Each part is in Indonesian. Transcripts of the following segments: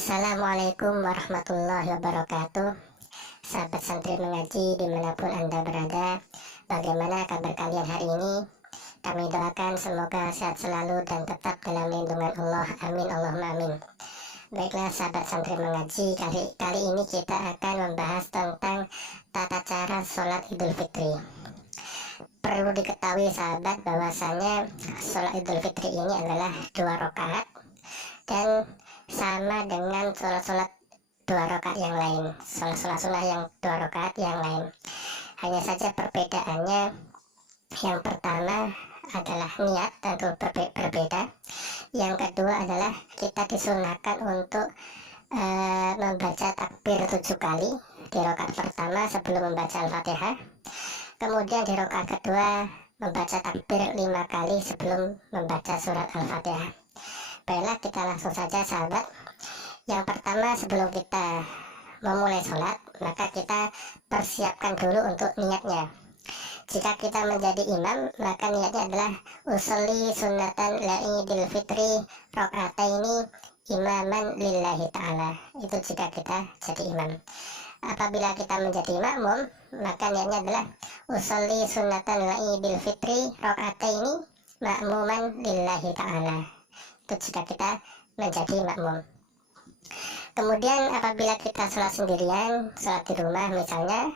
Assalamualaikum warahmatullahi wabarakatuh. Sahabat santri mengaji dimanapun Anda berada, bagaimana kabar kalian hari ini? Kami doakan semoga sehat selalu dan tetap dalam lindungan Allah. Amin Allahumma amin. Baiklah sahabat santri mengaji, kali ini kita akan membahas tentang tata cara sholat Idul Fitri. Perlu diketahui sahabat bahwasanya sholat Idul Fitri ini adalah 2 rakaat dan sama dengan sholat-sholat 2 rakaat yang lain, sholat-sholat sunnah yang 2 rakaat yang lain. Hanya saja perbedaannya, yang pertama adalah niat tentu berbeda. Yang kedua adalah kita disunahkan untuk membaca takbir 7 kali di rakaat pertama sebelum membaca Al-Fatihah. Kemudian di rakaat kedua membaca takbir 5 kali sebelum membaca surat Al-Fatihah. Baiklah, kita langsung saja sahabat. Yang pertama, sebelum kita memulai sholat, maka kita persiapkan dulu untuk niatnya. Jika kita menjadi imam, maka niatnya adalah usolli sunnatan Idul Fitri rakaataini imaman lillahi ta'ala. Itu jika kita jadi imam. Apabila kita menjadi makmum, maka niatnya adalah usolli sunnatan Idul Fitri rakaataini makmuman lillahi ta'ala. Itu jika kita menjadi makmum. Kemudian apabila kita sholat sendirian, sholat di rumah misalnya,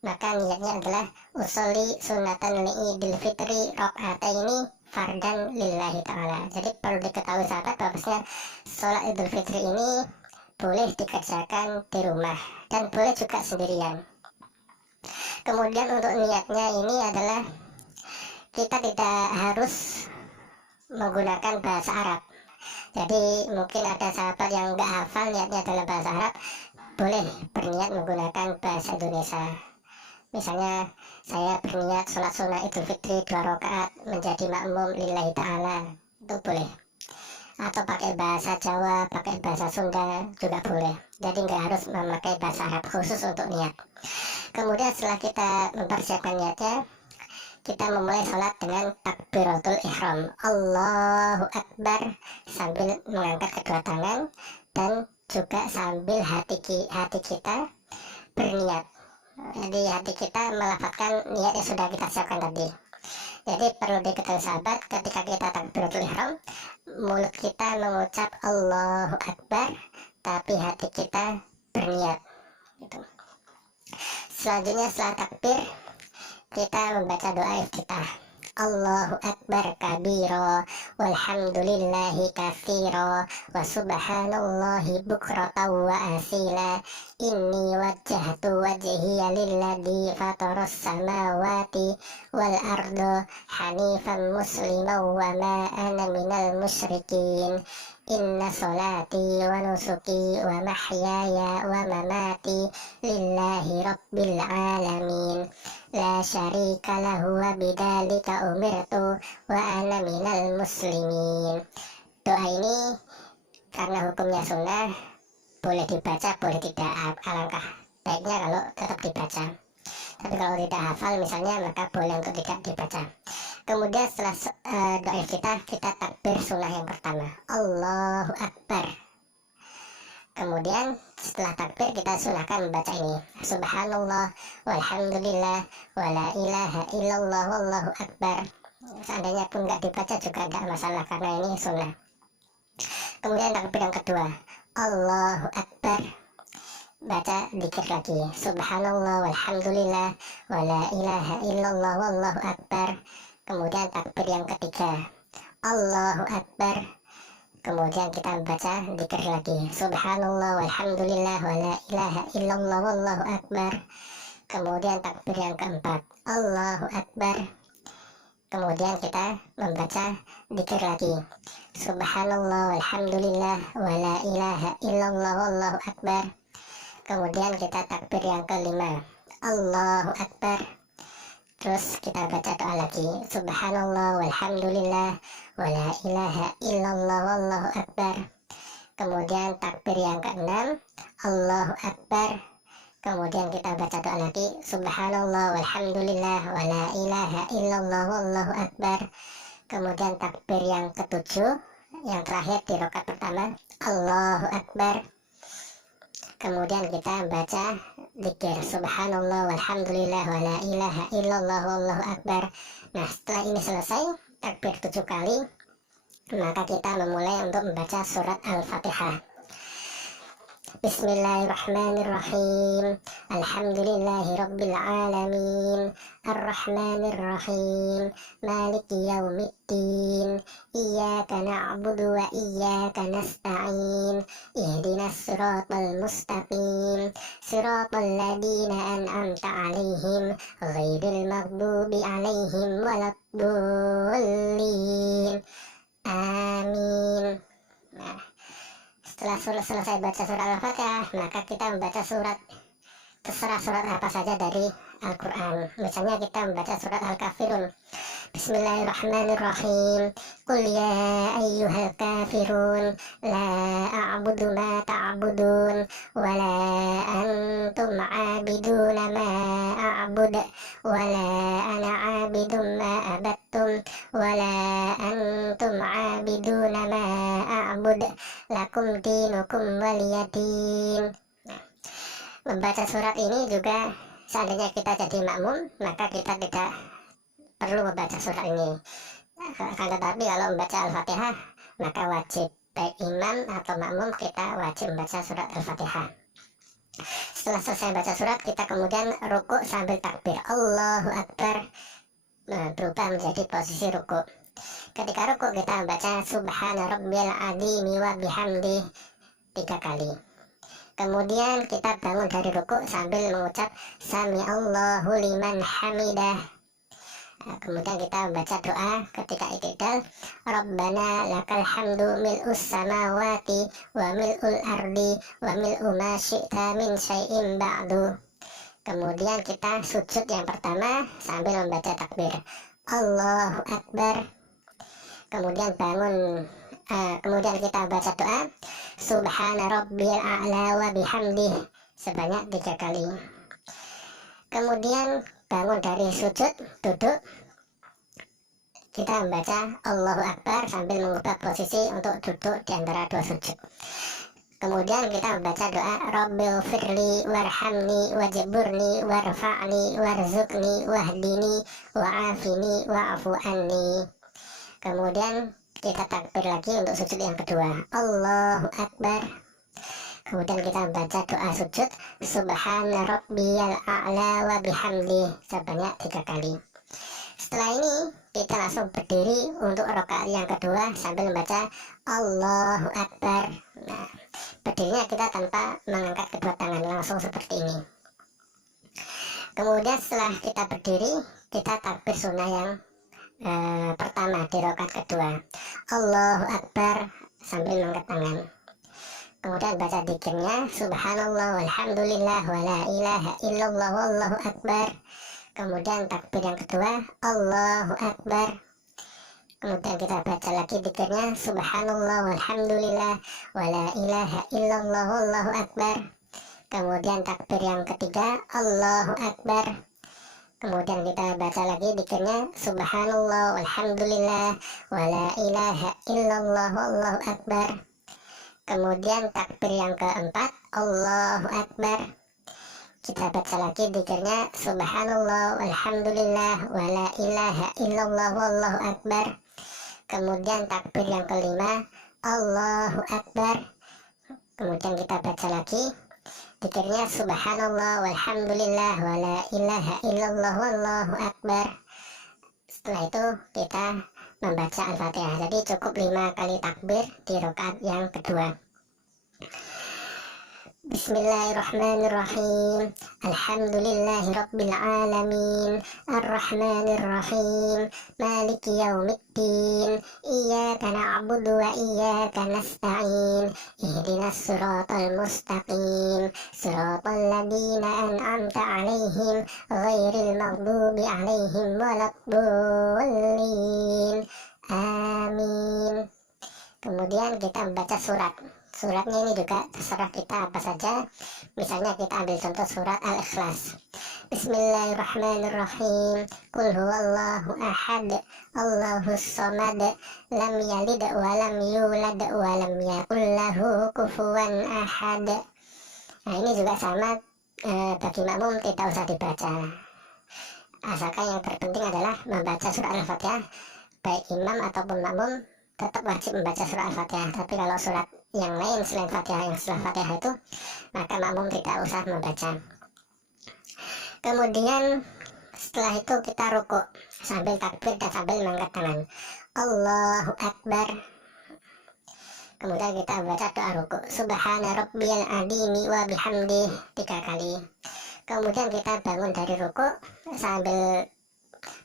maka niatnya adalah usolli sunnatan Idul Fitri rakaataini fardan lillahi ta'ala. Jadi perlu diketahui sahabat bahwasanya sholat Idul Fitri ini boleh dikerjakan di rumah dan boleh juga sendirian. Kemudian untuk niatnya ini adalah kita tidak harus menggunakan bahasa Arab. Jadi mungkin ada sahabat yang nggak hafal niatnya dalam bahasa Arab, boleh berniat menggunakan bahasa Indonesia. Misalnya saya berniat sholat sunnah Idul Fitri 2 rakaat menjadi makmum lillahi ta'ala, itu boleh. Atau pakai bahasa Jawa, pakai bahasa Sunda juga boleh. Jadi nggak harus memakai bahasa Arab khusus untuk niat. Kemudian setelah kita mempersiapkan niatnya, kita memulai sholat dengan takbiratul ihram, Allahu Akbar, sambil mengangkat kedua tangan dan juga sambil hati kita berniat. Jadi hati kita melafazkan niat yang sudah kita siapkan tadi. Jadi perlu diketahui sahabat, ketika kita takbiratul ihram, mulut kita mengucap Allahu Akbar, tapi hati kita berniat. Gitu. Selanjutnya setelah takbir, kita membaca doa iftitah, Allahu Akbar kabira walhamdulillahi katsira wa subhanallahi bukratan wa asila inni wajjahtu wajhiya lilladzi fataras samawati wal arda hanifan musliman wa ma ana minal musyrikin inna salati wa nusuki wa mahyaya wa mamati lillahi rabbil alamin la syarika lahu wa bidzalika umirtu wa ana minal muslimin. Doa ini karena hukumnya sunnah, boleh dibaca, boleh tidak. Alangkah baiknya kalau tetap dibaca. Tapi kalau tidak hafal misalnya, maka boleh untuk tidak dibaca. Kemudian setelah doa kita takbir sunnah yang pertama, Allahu Akbar. Kemudian setelah takbir kita sunahkan membaca ini, Subhanallah walhamdulillah wala ilaha illallah wallahu akbar. Seandainya pun nggak dibaca juga tidak masalah karena ini sunnah. Kemudian takbir yang kedua, Allahu Akbar. Baca dzikir lagi, Subhanallah walhamdulillah wala ilaha illallah wallahu akbar. Kemudian takbir yang ketiga, Allahu Akbar. Kemudian kita membaca dzikir lagi, Subhanallah walhamdulillah wala ilaha illallah wallahu akbar. Kemudian takbir yang keempat, Allahu Akbar. Kemudian kita membaca dzikir lagi, Subhanallah walhamdulillah wala ilaha illallah wallahu akbar. Kemudian kita takbir yang kelima, Allahu Akbar. Terus kita baca doa lagi, Subhanallah walhamdulillah wala ilaha illallah wallahu akbar. Kemudian takbir yang keenam, Allahu Akbar. Kemudian kita baca doa lagi, Subhanallah walhamdulillah wala ilaha illallah wallahu akbar. Kemudian takbir yang ketujuh, yang terakhir di rakaat pertama, Allahu Akbar. Kemudian kita baca zikir subhanallah walhamdulillah wala ilaha illallah wallahu akbar. Nah, setelah ini selesai takbir 7 kali, maka kita memulai untuk membaca surat Al-Fatihah. Bismillahirrahmanirrahim. Alhamdulillahi rabbil alamin. Ar-Rahmanir-Rahim. Maliki yaumiddin. Iyyaka na'budu wa iyyaka nasta'in. Ihdinas siratal mustaqim. Siratal ladzina an'amta 'alaihim ghairil maghdubi 'alaihim waladdallin. Amin. Nah, setelah selesai baca surat Al-Fatihah, maka kita membaca terserah surat apa saja dari Al-Quran. Misalnya kita membaca surat Al-Kafirun. Bismillahirrahmanirrahim. Qul ya ayyuhal kafirun la a'budu ma ta'budun wa la antum 'abiduna ma a'bud wa la ana 'abidun ma abattum wa la antum 'abiduna ma a'bud lakum dinukum waliyadin. Membaca surat ini juga, seandainya kita jadi makmum, maka kita tidak perlu membaca surat ini. Akan tetapi kalau membaca Al-Fatihah, maka wajib, baik imam atau makmum, kita wajib membaca surat Al-Fatihah. Setelah selesai baca surat, kita kemudian rukuk sambil takbir Allahu Akbar, berubah menjadi posisi rukuk. Ketika rukuk, kita membaca Subhana Rabbiyal Azimi wa bihamdi 3 kali. Kemudian kita bangun dari rukuk sambil mengucap Sami Allahu liman hamidah. Kemudian kita membaca doa ketika i'tidal, Rabbana lakal hamdu mil'us samawati wa mil'ul ardi wa mil'u ma syi'ta min syai'in ba'du. Kemudian kita sujud yang pertama sambil membaca takbir Allahu Akbar. Kemudian kemudian kita baca doa Subhana Rabbil A'la wa bihamdih sebanyak 3 kali. Kemudian bangun dari sujud, duduk, kita membaca Allahu Akbar sambil mengubah posisi untuk duduk di antara 2 sujud. Kemudian kita membaca doa Rabbil firli warhamni wajburni warfa'ni warzuqni wahdini wa'afini wa'afu anni. Kemudian kita takbir lagi untuk sujud yang kedua Allahu Akbar. Kemudian kita membaca doa sujud Subhana Rabbiyal A'la wa bihamdi sebanyak 3 kali. Setelah ini kita langsung berdiri untuk rakaat yang kedua sambil membaca Allahu Akbar. Nah, berdirinya kita tanpa mengangkat kedua tangan, langsung seperti ini. Kemudian setelah kita berdiri, kita takbir sunnah yang pertama di rakaat kedua Allahu Akbar sambil mengangkat tangan. Kemudian baca zikirnya subhanallah walhamdulillah wala ilaha illallah wallahu akbar. Kemudian takbir yang kedua Allahu Akbar. Kemudian kita baca lagi zikirnya subhanallah walhamdulillah wala ilaha illallah wallahu akbar. Kemudian takbir yang ketiga Allahu Akbar. Kemudian kita baca lagi zikirnya subhanallah walhamdulillah wala ilaha illallah wallahu akbar. Kemudian takbir yang keempat Allahu Akbar. Kita baca lagi zikirnya subhanallah walhamdulillah wala ilaha illallah wallahu akbar. Kemudian takbir yang kelima Allahu Akbar. Kemudian kita baca lagi zikirnya subhanallah walhamdulillah wala ilaha illallah wallahu akbar. Setelah itu kita membaca Al-Fatihah. Jadi cukup 5 kali takbir di rakaat yang kedua. Bismillahirrahmanirrahim. Alhamdulillahi rabbil alamin. Ar-Rahmanir-Rahim. Maliki yaumiddin. Iyyaka na'budu wa iyyaka nasta'in. Ihdinas siratal mustaqim. Siratal ladzina an'amta 'alaihim ghairil maghdubi 'alaihim waladdallin. Amin. Kemudian kita membaca surat. Suratnya ini juga terserah kita apa saja. Misalnya kita ambil contoh surat Al-Ikhlas. Bismillahirrahmanirrahim. Qul huwallahu ahad, Allahus samad, lam yalid wa lam yulad wa lam yakul lahu kufuwan ahad. Nah, ini juga sama, bagi makmum tidak usah dibaca. Asalkan yang terpenting adalah membaca surah Al-Fatihah. Baik imam ataupun makmum tetap wajib membaca surah Al-Fatihah. Tapi kalau surat yang lain selain Fatihah, yang setelah Fatihah itu, maka makmum tidak usah membaca. Kemudian setelah itu kita rukuk sambil takbir dan sambil mengangkat tangan, Allahu Akbar. Kemudian kita baca doa rukuk, Subhana rabbiyal azimi wa bihamdi 3 kali. Kemudian kita bangun dari rukuk sambil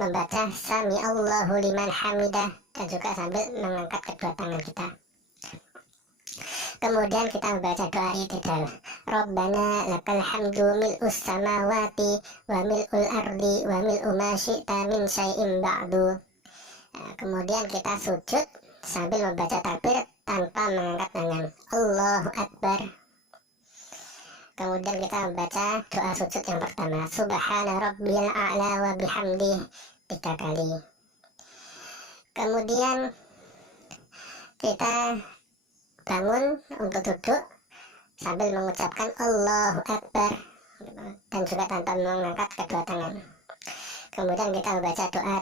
membaca Sami Allahu liman hamidah dan juga sambil mengangkat kedua tangan kita. Kemudian kita membaca doa i'tidal, Rabbana lakal hamdu mil'us samawati wa mil'ul ardi wa mil'u ma syi'ta min syai'in ba'du. Kemudian kita sujud sambil membaca takbir tanpa mengangkat tangan, Allahu Akbar. Kemudian kita membaca doa sujud yang pertama, Subhana rabbiyal a'la wa bihamdi 3 kali. Kemudian kita bangun untuk duduk sambil mengucapkan Allahu Akbar dan juga tanpa mengangkat kedua tangan. Kemudian kita membaca doa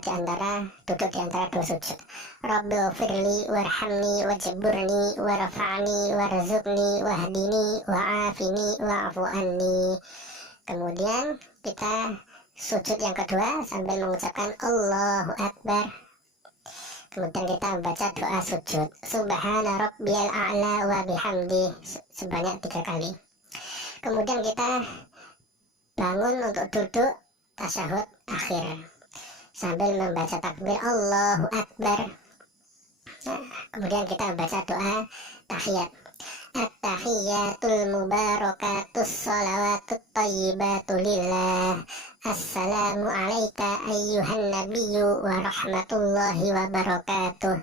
duduk di antara dua sujud, Rabbighfirli warhamni wajburni warfa'ni warzuqni wahdini wa'afini wa'fu anni. Kemudian kita sujud yang kedua sambil mengucapkan Allahu Akbar. Kemudian kita membaca doa sujud, Subhana rabbiyal a'la wa bihamdi sebanyak 3 kali. Kemudian kita bangun untuk duduk tasyahud akhir sambil membaca takbir Allahu Akbar. Kemudian kita membaca doa tahiyat, At-tahiyyatul mubarakatus salawatut thayyibatu lillah. Assalamu alayka ayyuhan nabiyyu wa rahmatullahi wa barakatuh.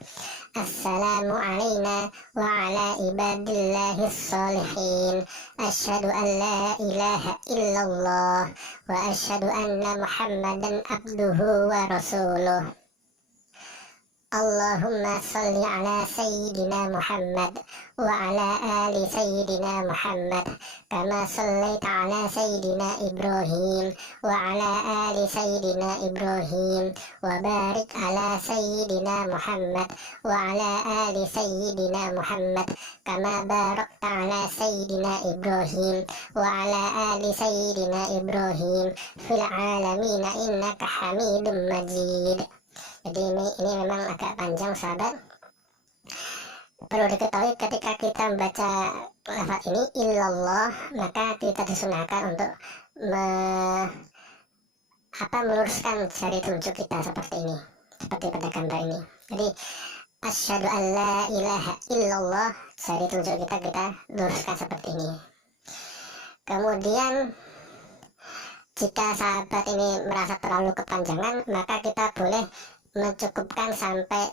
Assalamu alayna wa ala ibadillahis salihin. Asyhadu an la ilaha illallah wa asyhadu anna Muhammadan abduhu wa rasuluh. Allahumma salli ala Sayyidina Muhammad wa ala ali Sayyidina Muhammad kama sallaita ala Sayyidina Ibrahim wa ala ali Sayyidina Ibrahim wa barik ala Sayyidina Muhammad wa ala ali Sayyidina Muhammad kama barakta ala Sayyidina Ibrahim wa ala ali Sayyidina Ibrahim fil alamin innaka Hamidum Majid. Jadi ini memang agak panjang sahabat. Perlu diketahui ketika kita membaca lafaz ini illallah, maka kita disunahkan untuk meluruskan jari telunjuk kita seperti ini, seperti pada gambar ini. Jadi asyhadu an la ilaha illallah, jari telunjuk kita luruskan seperti ini. Kemudian jika sahabat ini merasa terlalu kepanjangan, maka kita boleh mencukupkan sampai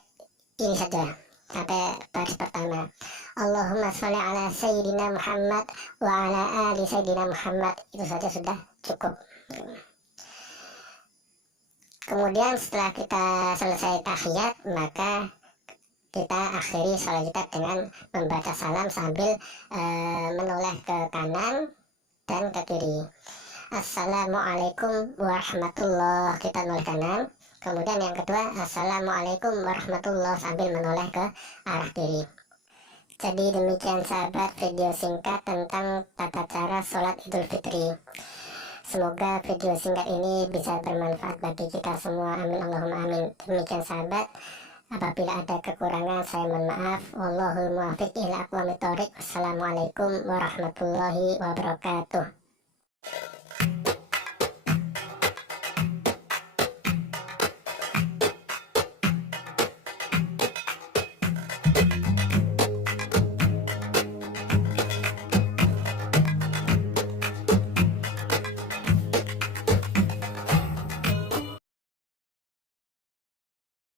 ini saja, sampai baris pertama, Allahumma sholli ala Sayyidina Muhammad wa ala ali Sayyidina Muhammad. Itu saja sudah cukup. Kemudian setelah kita selesai tahiyat, maka kita akhiri salat kita dengan membaca salam sambil menoleh ke kanan dan ke kiri. Assalamualaikum warahmatullahi, kita noleh kanan. Kemudian yang kedua, Assalamualaikum warahmatullahi sambil menoleh ke arah kiri. Jadi demikian sahabat video singkat tentang tata cara sholat Idul Fitri. Semoga video singkat ini bisa bermanfaat bagi kita semua. Amin Allahumma amin. Demikian sahabat. Apabila ada kekurangan saya mohon maaf. Wallahul muwaffiq ila aqwamit thoriq. Wassalamualaikum warahmatullahi wabarakatuh.